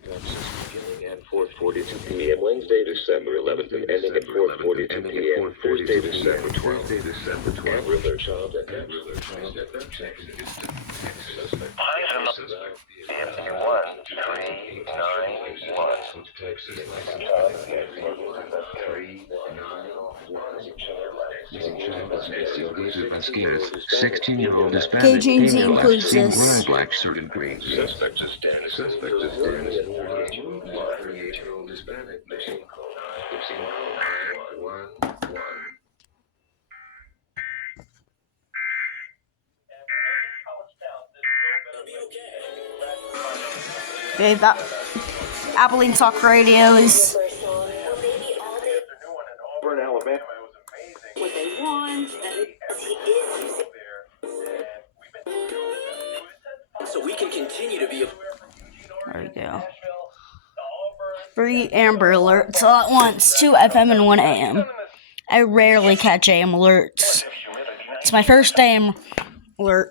Beginning at 4:42 p.m. Wednesday, December 11th, and ending at 4:42 p.m. Thursday, December 12th. Amber alerts are that KGNZ includes this. black shirt and green. Suspect is dead. Suspect is dead. 38-year-old Hispanic missing. Call 911. Okay, that Abilene Talk Radio is. Over in Alabama, it was amazing. What they want, so we can continue to be. There we go. 3 Amber alerts all at once, 2 FM and 1 AM. I rarely catch AM alerts. It's my first AM alert.